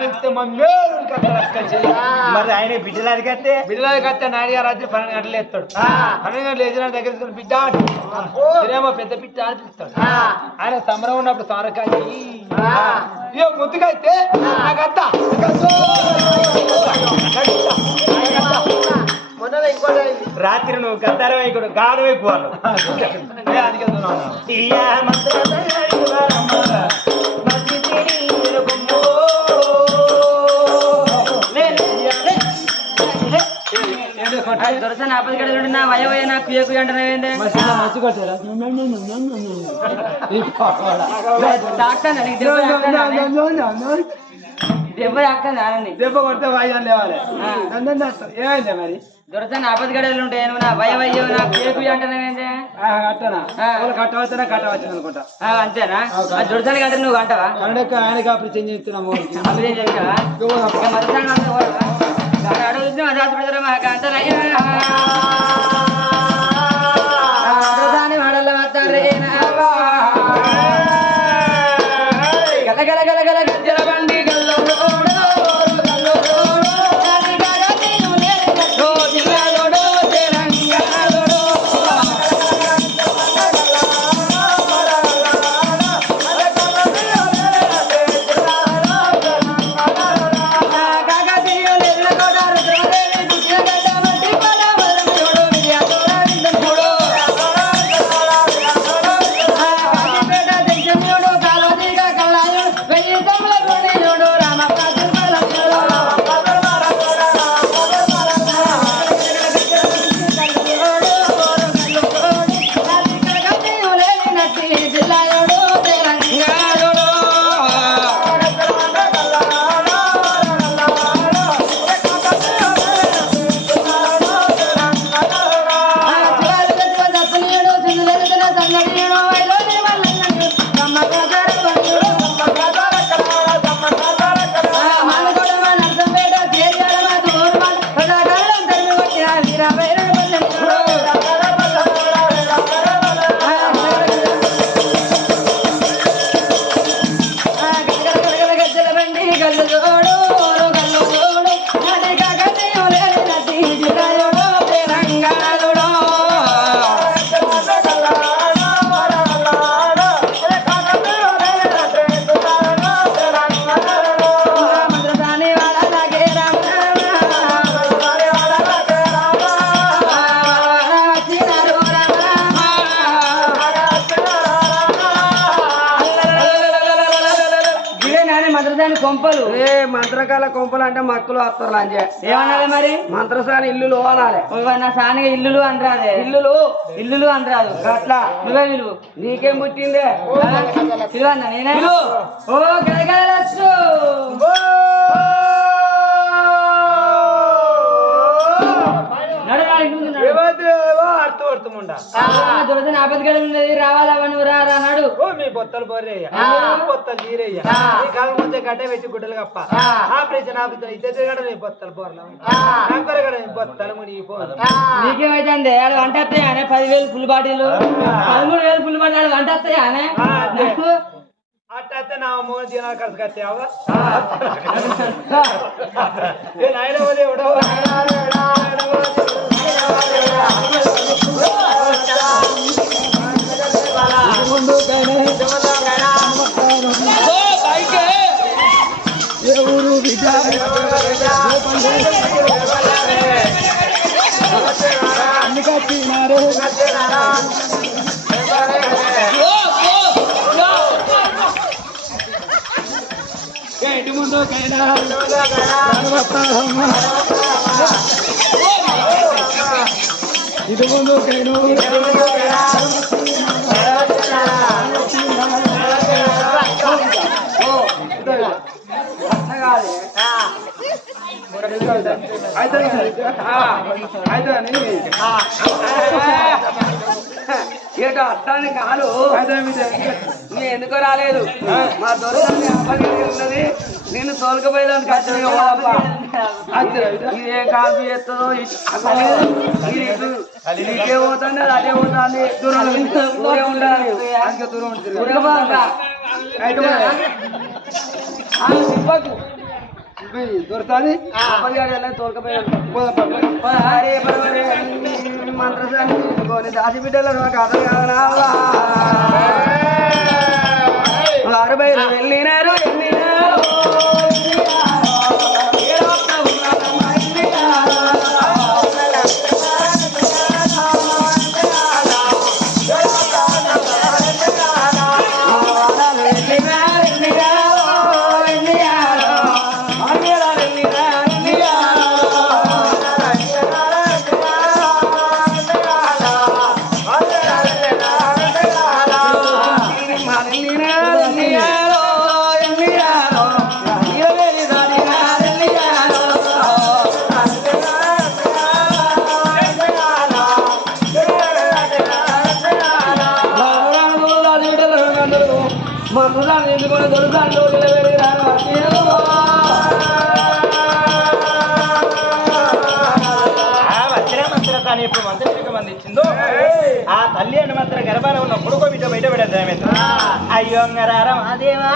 పిలిస్తే మరి ఆయన బిడ్డలాడికి వస్తే బిడ్డలకి నాయుడు గారు రాత్రి 12 గంటలు వేస్తాడు 12 గంటలు వేసిన దగ్గర తీసుకుని బిడ్డ ఏమో పెద్ద బిడ్డ అని పిలుస్తాడు ఆయన సమరం ఉన్నప్పుడు సారకాయ ఇక ముద్దుకైతే నాకత్త రాత్రి నువ్వు గద్దారం ఇక్కడ గాఢం ఎక్కువాలి దొరసని ఆపది గడలు నా వయవయ నా కుయ్యకు అంటున్నావేందే దెబ్బ తాకుతాను దెబ్బ కొడితే వాయిదాలు లేవాలి ఏమైంది మరి దొరసని ఆపది గడలు ఉంటాయి నువ్వు నా వయవయ్యో నా కుయ్యకు అంటున్నావేందే కట్టనా కట్టవచ్చనా కట్టవచ్చు అనుకుంటా అంతేనా దొరసని గంట నువ్వు అంటావా ఆయనకి అప్పుడు చేస్తున్నాము అడుగుతున్నా అదాసు పెడతారా మాకు అంటారా వాడల్ల మాత్రం గల గల గల గల గజ్జల బండి గల్లో కొంపలు మంత్రకాల కొంపలు అంటే మక్కులు వస్తారు అంజే ఏమన్నది మరి మంత్రసాని ఇల్లులు అనాలి నా సానిగా ఇల్లులు అనరాదే ఇల్లులు అనరాదు అట్లా నువ్వే విలువు నీకేం పుట్టిందే పిలువన్నా నేనే ఓ గలగలచ్చు దొరదని ఆపది గడ ఉన్నది రావాలా నువ్వు రా అన్నాడు మీ బొత్తలు బొర్రయ్య బొత్తలు తీరయ్య ముందే గడ్డ పెట్టి గుడ్డలు కప్ప ఆపరేషన్ ఇద్దరు గడ మీ బొత్తలు బొర్రలు గడ మీ బొత్తలు మునిగిపోదు నీకేమైతే వంట వస్తాయి అనే 10,000 ఫుల్ బాటిల్ 13,000 ఫుల్ బాటిల్ వంట వస్తాయి అనే అట్టే నా మోహన్ జీవనాలు కలిసి కట్టావా ఊరు బిడ్డ అన్ని కట్టినారు ఇంటి ముందు ఇది ముందు ఏటో అర్థాన్ని కాదు నీ ఎందుకో రాలేదు మా దొరకని ఉన్నది నేను తోలుకపోయేదానికి ఇదేం కాదు చేస్తుందో ఇదే పోతుంది అదే పోతుంది దూరం ఉండాలి అందుకే దూరం ఉంటుంది దొరుకుతుంది మంత్రసాన్ని తీసుకొని దాసి బిడ్డలను కథలు కావాలా 60 వెళ్ళినారు ఎందుకొని దొరుకుతాడు ఇప్పుడు మంది ఇచ్చిందో ఆ తల్లి అని మాత్రం గర్భాన ఉన్న కొడుకో బిడ్డ బయట పెడతామేంద్ర అయ్యో రారమాదేవా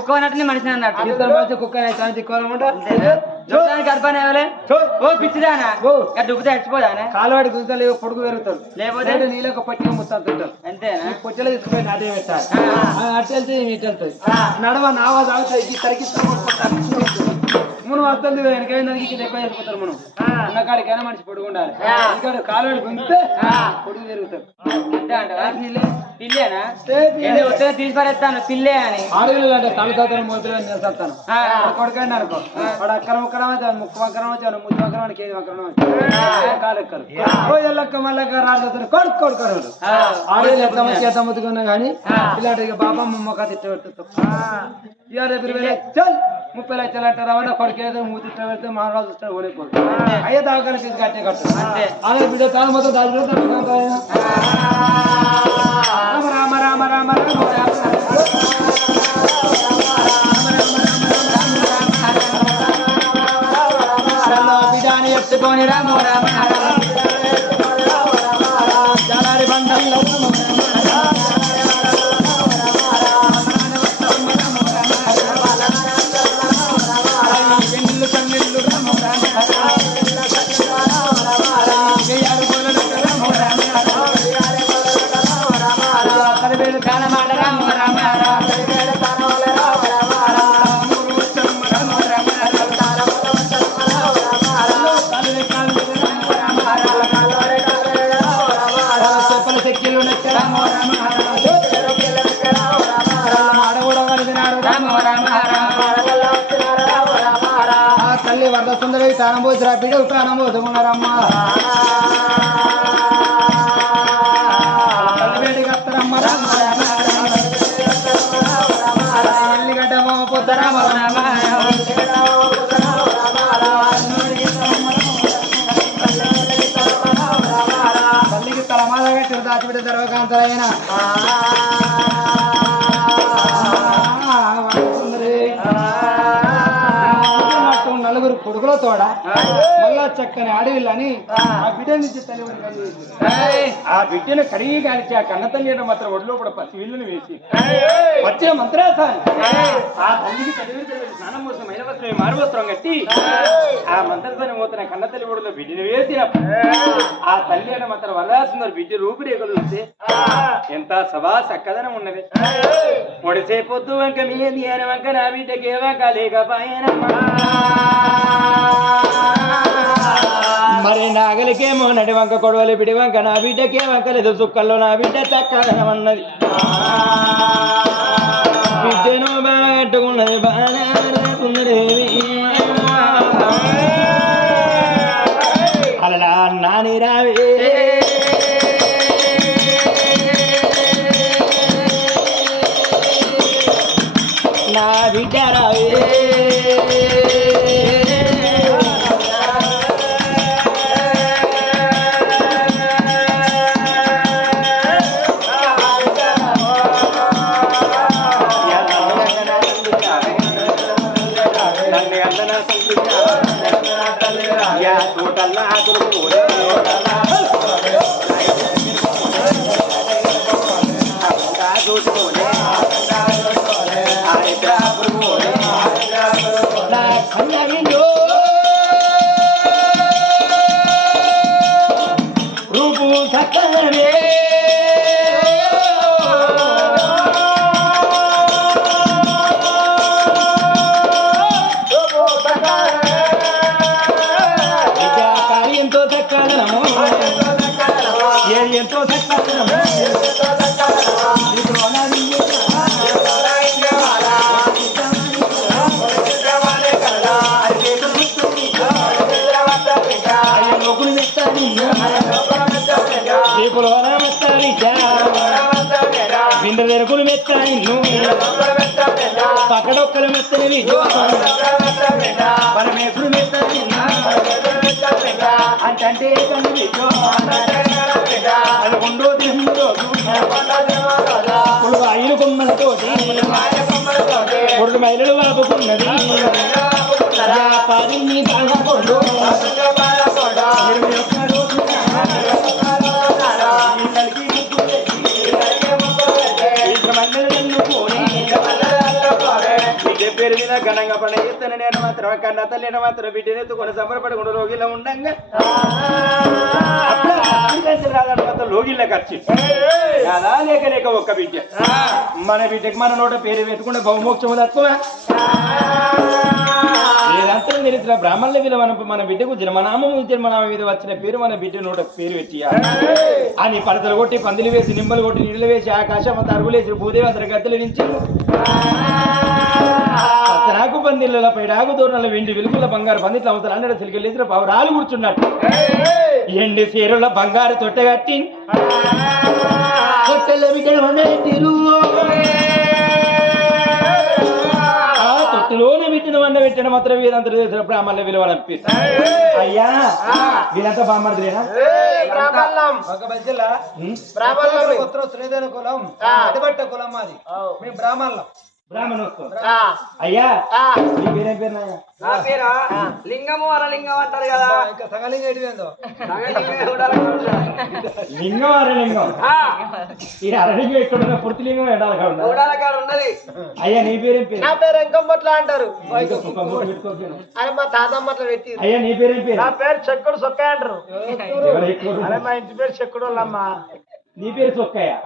కుక్క అన్నట్టు మనిషి అన్నట్టు ఇద్దరు మంచి కుక్క గర్భాన్ని ఓ పిచ్చిదానా డుబ్బుతే చచ్చిపోదానే కాలువాడి గుంతలు పొడుగు పెరుగుతారు లేకపోతే నీళ్ళ పట్టిన ముత్తాడుతుంటారు అంతేనా పొట్టలో తీసుకుపోయి నాటే పెట్టాలి అటు వెళ్తే ఇటు వెళ్తాయి నడవ నావా తాగుతాయి తరిగిస్తాం మనం వస్తుంది వెనకైందానికి ఎక్కువ వెళ్ళిపోతారు మనం ఉన్నకాడికైనా మనిషి పొడుగు ఉండాలి ఇక్కడ కాలువాడి గుంతే పొడుగు పెరుగుతారు అంతే అంట పిల్లేనా తీసి పరేస్తాను పిల్లే అని ఆడపిల్లలు అంటే తలతాను మూతులు నిలసత్తాను కొడుకండి అనుకో వాడు అక్కరం ఒక్కరం అయితే ముక్కు వంకరం వచ్చాను ముద్దు వంకరం కేజీ వంకరం వచ్చాను కాలు ఎక్కరు ఎల్లక్క మళ్ళక్క రాడుతాను కొడుకు కొడుకోడు ఆడపిల్లలు ఎంత మంచి ఎంత ముద్దుకున్నా కానీ ఇలాంటి బాబమ్మ మొక్క తిట్ట పెడుతుంది ఇక రేపు చల్ 30 లక్షలు అంటే రావడం కొడుకు ఏదో మూతి ఇట్ట పెడితే మహారాజు ఇష్టం ఓడిపోతుంది అయ్యే దాకా ఫీజు కట్టే కట్టు అంతే అదే బిడ్డ తాను మొత్తం దాని రామ రామ రామ బిడ్డని ఎత్తుకొని రామ రామ జలారి బంధంలో తల్లి వరద సుందరి తానం పోతురా బిడ్డ తానం పోతున్నారమ్మ ఎల్లిగడ్డ పొద్దురామ తల్లికి తలమాల కట్టి దాచిపెట్టే దర్వకాంతరైన నలుగురు కొడుకులు ముర్ర తోడ మళ్ళా చక్కని అడవిలని ఆ బిడ్డ నుంచి తల్లి ఆ బిడ్డను కడిగి కాల్చి ఆ కన్న తల్లి మాత్రం ఒడిలో కూడా పసి వీళ్ళని వేసి వచ్చిన మంత్రాసాన్ని ఆ తల్లికి స్నానం కోసం మైనవస్త్రం మారువస్త్రం కట్టి ఆ మంత్రసాన్ని పోతున్న కన్న తల్లి ఒడిలో బిడ్డను వేసి ఆ తల్లి అని మాత్రం వరదాస్తున్నారు బిడ్డ రూపురేఖలు చూస్తే ఎంత సభా చక్కదనం ఉన్నది పొడిసే పొద్దు వంక మీది అని వంక నా బిడ్డకే వంక లేకపోయినమ్మా మరి నాగలికేమో నడి వంక కొడవలి బిడి వంక నా బిడ్డకే వంక లేదు సుక్కల్లో నా బిడ్డ చక్కదనమన్నది బిడ్డను బాగా కట్టుకున్నది బాగా అలా నాని రావే నా బిడ్డ రావే రూపు సక్కనే ఎంతో చక్కదనము ఎంతో చక్కదనము బింద వెరుకులు మెత్తాయి పక్కడొక్కలు మెత్తని పరమేశ్వరు మెత్తాయి అంటే అది ఉండో ఇప్పుడు ఐదు కొమ్మలతోటి ఇప్పుడు మహిళలు వాపుకున్నది పాదిని బాగా కొడు పేరు మీద ఘనంగా పండుగ చేస్తాను నేను మాత్రం కన్నా తల్లి మాత్రం బిడ్డనెత్తుకొని సంబరపడకుండా లోగిలో ఉండంగా మాత్రం లోగిళ్ళ ఖర్చు అలా లేక లేక ఒక్క బిడ్డ మన బిడ్డకి మన నోట పేరు పెట్టుకుంటే బహుమోక్షము తక్కువ వేదాంతరం తెలిసిన బ్రాహ్మణుల మీద మన బిడ్డకు జన్మనామం జన్మనామం మీద వచ్చిన పేరు మన బిడ్డ నోట పేరు పెట్టి అని పడతలు కొట్టి పందులు వేసి నిమ్మలు కొట్టి నీళ్ళు వేసి ఆకాశం అంత అరుగులేసి భూదేవి అంత గద్దెలు నుంచి పచ్చనాకు పందిళ్ళ పైడాకు దూరణల వెండి వెలుగుల బంగారు పందిట్ల అవతల అన్నడ సిలికెళ్ళేసిన పవరాలు కూర్చున్నట్టు ఎండి సీరుల బంగారు తొట్టగట్టి తొట్టులోనే పెట్టిన వండ పెట్టిన మాత్రం వీరంతా చేసిన బ్రాహ్మణుల విలువ అయ్యా వీరంతా బామ్మర్దులేనా కులం అదిబట్ట కులం మాది మేము బ్రాహ్మణులం బ్రాహ్మణోత్సవం అయ్యా మీ పేరేం పేరు నా పేరా లింగము అరలింగం అంటారు కదా ఇంకా సగలింగం ఎడిపోయిందో లింగం అరలింగం ఈ అరలింగం ఎక్కడ పూర్తి లింగం ఎడాలి ఉన్నది అయ్యా నీ పేరేం పేరు నా పేరు ఎంకంబట్ల అంటారు అని మా తాతమ్మట్ల పెట్టి అయ్యా నీ పేరేం పేరు నా పేరు చెక్కుడు సొక్కయ్య అంటారు ఎవరు మా ఇంటి పేరు చెక్కుడు వాళ్ళమ్మ నీ పేరు సొక్కయ్య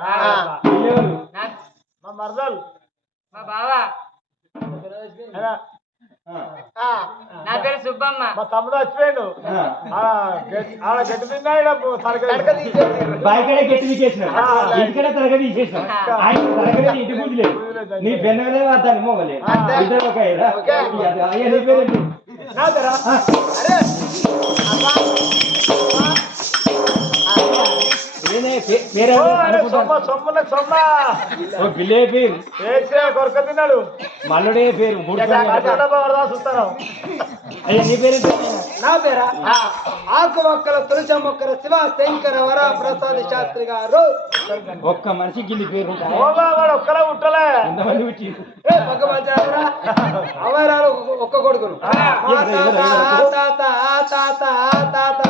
మా మరదలు మా బావా నా పేరు సుబ్బమ్మ మా తమ్ముడు వచ్చిపోయాడు ఆడ గట్టి తిన్నాడు బాయికడే గట్టి తీసేసిన ఇంటికడే తరగతి తీసేసిన ఆయన తరగతి ఇంటి పూజ లేదు నీ పెన్నగలే దాన్ని మోగలేదు ఇద్దరు ఒక అయ్యా నీ పేరు కొరక తిన్నాడు మల్లుడే పేరు చూస్తాను అయ్యా నీ పేరు నా పేరా ఆకు మొక్కల తులసి మొక్కల శివ శంకర వర ప్రసాద్ శాస్త్రి గారు ఒక్క మనిషి గిల్లి పేరు ఉంటాయి ఒక్కలా ఉట్టలే ఎంతమంది వచ్చి పక్క మంచారా అవరాలు ఒక్క కొడుకును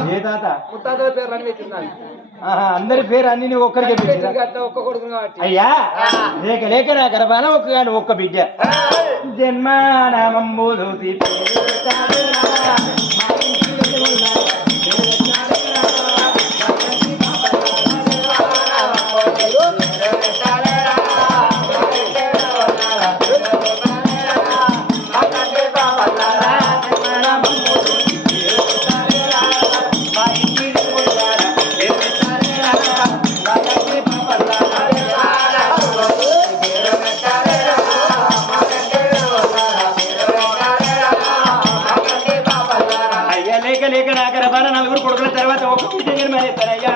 ఏ తాత ముత్తాతల పేరు అని పెట్టింది అందరి పేరు అన్ని నువ్వు ఒక్కరికే పెట్టినా? ఒక్క కొడుకును కాబట్టి అయ్యా లేక లేక నా గర్భాన ఒక్క బిడ్డ జన్మానామంబు చూసి లేక నా గర్భాన నలుగురు కొడుకుల తర్వాత ఒక్క బిడ్డ జన్మనిస్తానయ్యా.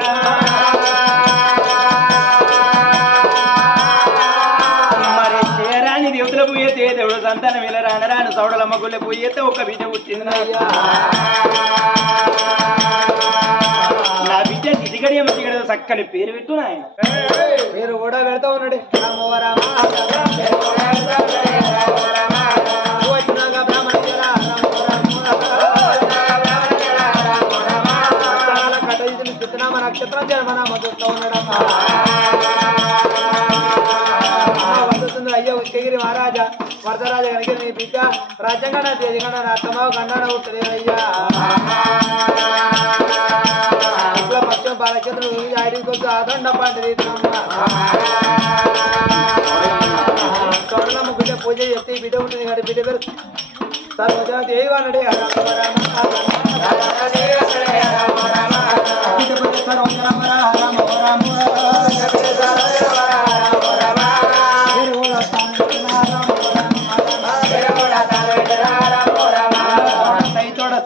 మరి చేరాని దేవతల పోయేతే దేవుడు సంతానం ఇలా రానరాను సౌడలమ్మ గుళ్ళ పోయేతే ఒక్క బిడ్డ పుట్టిందయ్యా. నా బిడ్డ దిగడి మంచిగడ చక్కని పేరు పెట్టు నాయన. పేరు కూడా పెడతా ఉన్నాడు నక్షత్రం జన్మనామా చూస్తూ ఉన్నాడమ్మా. వస్తుంది అయ్యా ఉచ్చగిరి మహారాజా వరదరాజా కనుక నీ బిడ్డ రాజ్యంగా తేజగండ రాత్తమావు గండ ఉంటుంది అయ్యా. ఇంట్లో పక్షం బాలక్షేత్రం ఐడి కొంచెం అదండ పండి స్వర్ణమ్మ బిడ్డ పూజ చేస్తే బిడ్డ ఉంటుంది కాబట్టి బిడ్డ పేరు సర్వజన దేవానడే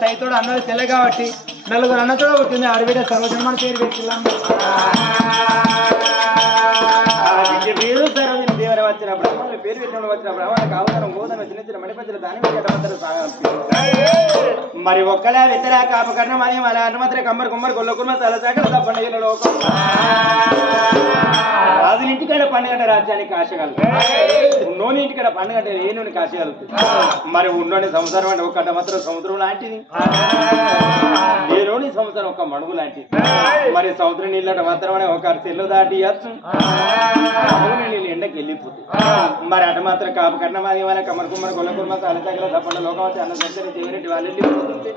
సైతోడు అన్నది తెల్ల కాబట్టి నలుగురు అన్నతోడ పుట్టింది ఆడబిడ్డ సర్వజన్మని పేరు పెట్టిల్లా. పేరు సర్వజన దేవర వచ్చిన బ్రాహ్మణులు పేరు పెట్టిన వచ్చిన బ్రాహ్మణులకు అవసరం గోధుమ చిన్న చిన్న మణిపత్రులు దాని మరి ఒక్కలే ఇతర కాపకర్ణ మరి మన అనుమతి కమ్మరి కుమ్మరి గొల్ల కుమ్మ తలసాగల తప్పండి లోకం రాజులింటికాడ పండుగ రాజ్యానికి ఆశగలుగుతుంది. ఉన్నోని ఇంటికాడ పండుగ అంటే ఏ నూనె ఆశగలుగుతుంది. మరి ఉన్నోని సంవత్సరం అంటే ఒక మాత్రం సముద్రం లాంటిది, లేనోని సంవత్సరం ఒక మడుగు లాంటిది. మరి సముద్రం నీళ్ళ మాత్రం అనే ఒక తెల్లు దాటి నీళ్ళు ఎండకి వెళ్ళిపోతుంది. మరి అటు మాత్రం కాపు కట్న మాది కమ్మరి కుమ్మరి గొల్ల కుమ్మ తలసాగల తప్పండి లోకం వచ్చి అన్న సంతని చేయనట్టు వాళ్ళు వెళ్ళిపోతుంది.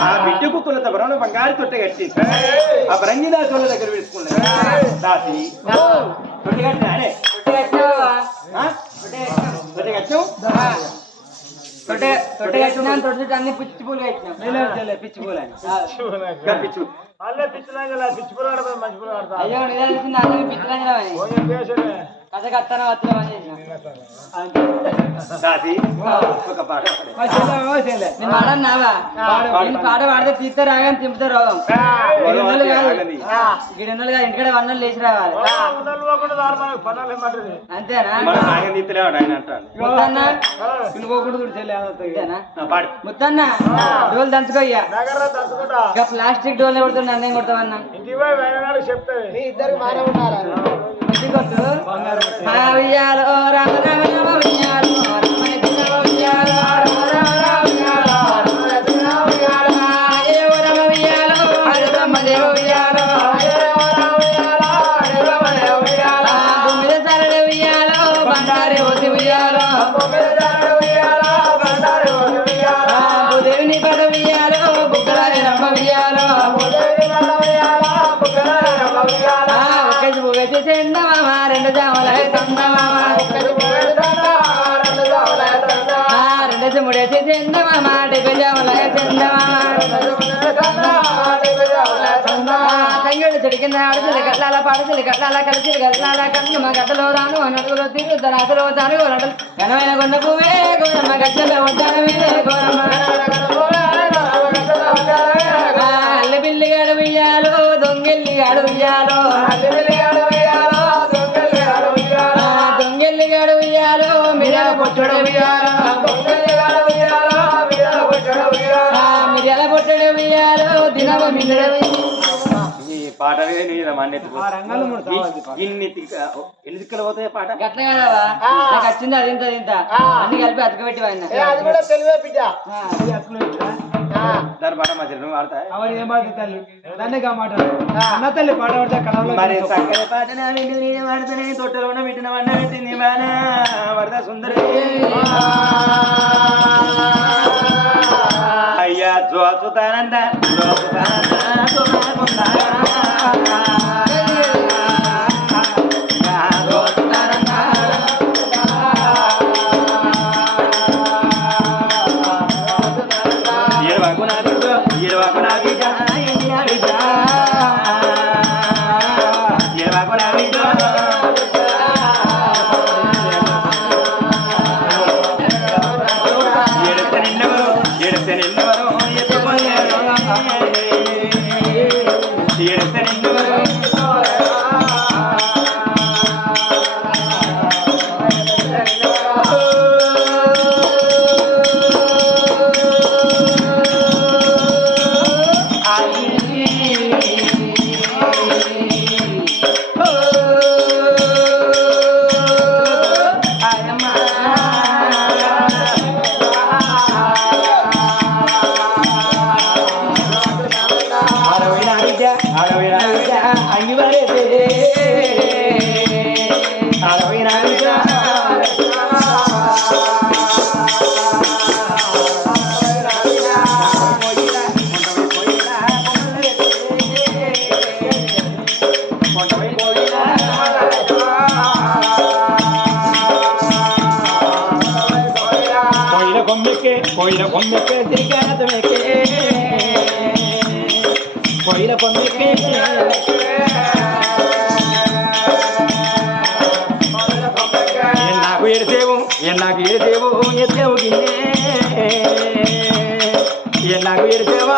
ఆ బిడ్డ కుక్కలతో బ్రహ్మ బంగారు తొట్టె కట్టి ఆ బ్రంగిదాసుల దగ్గర వేసుకున్నారు. దాసి తొట్టె కట్టినా అన్ని పిచ్చి పూలు కట్టినా పిచ్చి పూలు పిచ్చి అయ్యో నిజానికి పిచ్చి కథ కత్తన దాసి ఒక పాట పాడన్నావా పాట పాడితే తీస్తే రాగానే తింపుతే రోగం. గిడెన్నోళ్ళు కాదు ఇంటికాడ వన్నోళ్ళు లేచి రావాలి అంతేనా. ముత్తన్న డోలు దంచుకోయ్యా ప్లాస్టిక్ డోల్ కొడుతున్నా అన్నేం కొడతామన్నా కొట్టు ఉయ్యాలో రామ రామ రామ ఉయ్యాలో దేవుని పద ఉయ్యాలో బుగ్గలారి రమ్మ ఉయ్యాలో ఒకటి చెందమామ రెండు జామల చందమామ రెండు మూడేసి చెందమామ డెబ్బై జామల చందమామ కంగడు చెడి కింద ఆడుతులు గట్లాల పాడుతులు గట్లాల కలిసి గట్లాల కన్నుమ గట్టలో రాను నడుగులో తిరుగుతాను అసలు తాను గోరటలు ఘనమైన కొండ పువ్వే గోరమ్మ గట్టలో వడ్డాను గోరమ్మ అల్లి పిల్లిగాడు ఉయ్యాలో దొంగెల్లిగాడు ఉయ్యాలో దొంగెల్లిగాడు ఉయ్యాలో మిర్యాల పొట్టుడు ఉయ్యాలో మిర్యాల పొట్టుడు ఉయ్యాలో దినవ మింగడ ఈ పాట అవే నీళ్ళ ఆ రంగాలు మూడు తావాలి. ఎన్ని దిక్కులు పోతాయి పాట గట్ల కాదవా నాకు వచ్చింది అది ఇంత ఇంత అన్ని కలిపి అతకబెట్టి వాడిన అది కూడా తెలివే బిడ్డ. ఇది అసలు ఏంటిరా? దాని పాట మంచి నువ్వు ఆడతాయి అవన్నీ ఏం పాడుతుంది తల్లి దాన్నే కా మాట అన్న తల్లి పాట పడితే కళలో మరి సక్కర పాట నా వింటి నేను వాడుతానే తొట్టలో ఉన్న బిడ్డన వండ పెట్టింది మాన వరద సుందరి అయ్యా జోసుతానంద कोयला कोम्मे के दिगात में के कोयला कोम्मे के ಎನ್ನಾಗು ಇರ್ತೇವು ಎತ್ತೇವು ಗಿನ್ನೆ ಎನ್ನಾಗು ಇರ್ತೇವ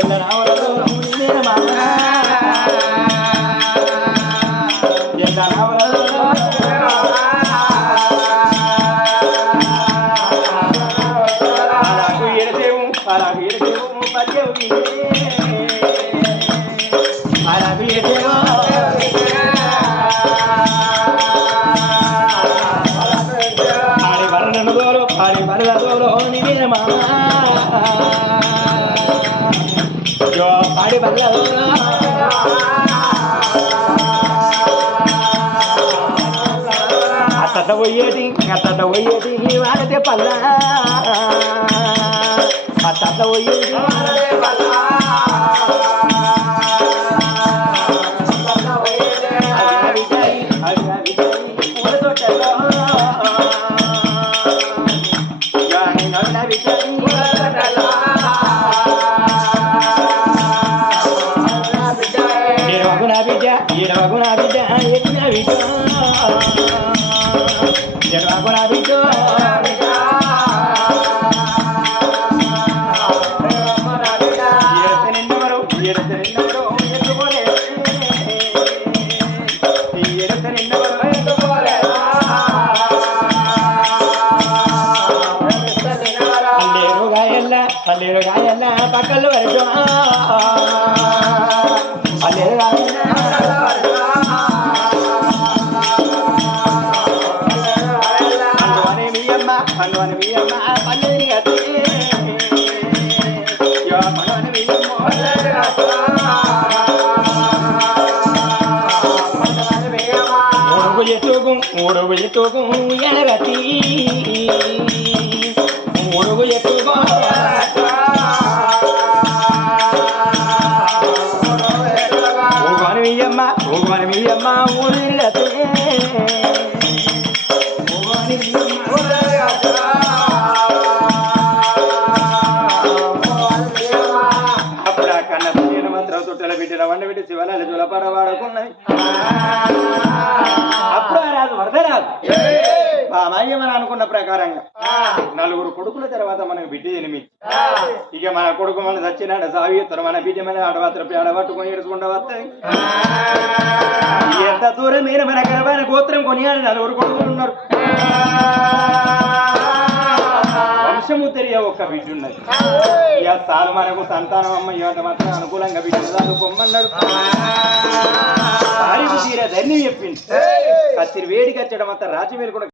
ಎಲ್ಲ ನಾವಲದು ನೀನೇ ಮಾಮ ಎಲ್ಲ ನಾವಲದು అలాగు ఇರ್ತೇವು పచ్చేವು గిన్నే పాడి బరదోలో నినే మామ జో పాడి బరదోలో అత్త పోయేది వాడితే పల్ల అత్త పోయేది అల్లేరు గాయన్న పక్కలు వరచు అల్లేరు గాయన్న అందువనే మీ అమ్మ పల్లెని గతి పల్లెని మీ మూడుగు ఎత్తుకు ఎనగతి మూడుగు ఎత్తుకు మీ అమ్మ ఊరిలతే అప్పుడు ఆ కన్న తీయన మంత్రం తొట్టెల బిడ్డల వండబెట్టి శివలాలి జులపడ వాడుకున్నది అప్పుడు ఆ రాజు వరదరాజు బామాయ్యమని అనుకున్న ప్రకారంగా నలుగురు కొడుకుల తర్వాత మనకు బిడ్డ జన్మించి ఇక మన కొడుకు మన చచ్చినాడు సావిత్రం మన బిడ్డ మీద ఆడపట్టుకుని ఏడుచుకుంటా వస్తాయి ఎంత దూరం మీద మన గర్భాన గోత్రం కొనియాలి నలుగురు కొడుకులు ఉన్నారు వంశము తెలియ ఒక బిడ్డ ఉన్నది. ఇక సార్ మనకు సంతానం అమ్మ ఇవంత మాత్రం అనుకూలంగా బిడ్డ పొమ్మన్నాడు. వారికి తీర ధన్యం చెప్పింది. కత్తిరి వేడికి వచ్చడం అంతా రాజమేలు కూడా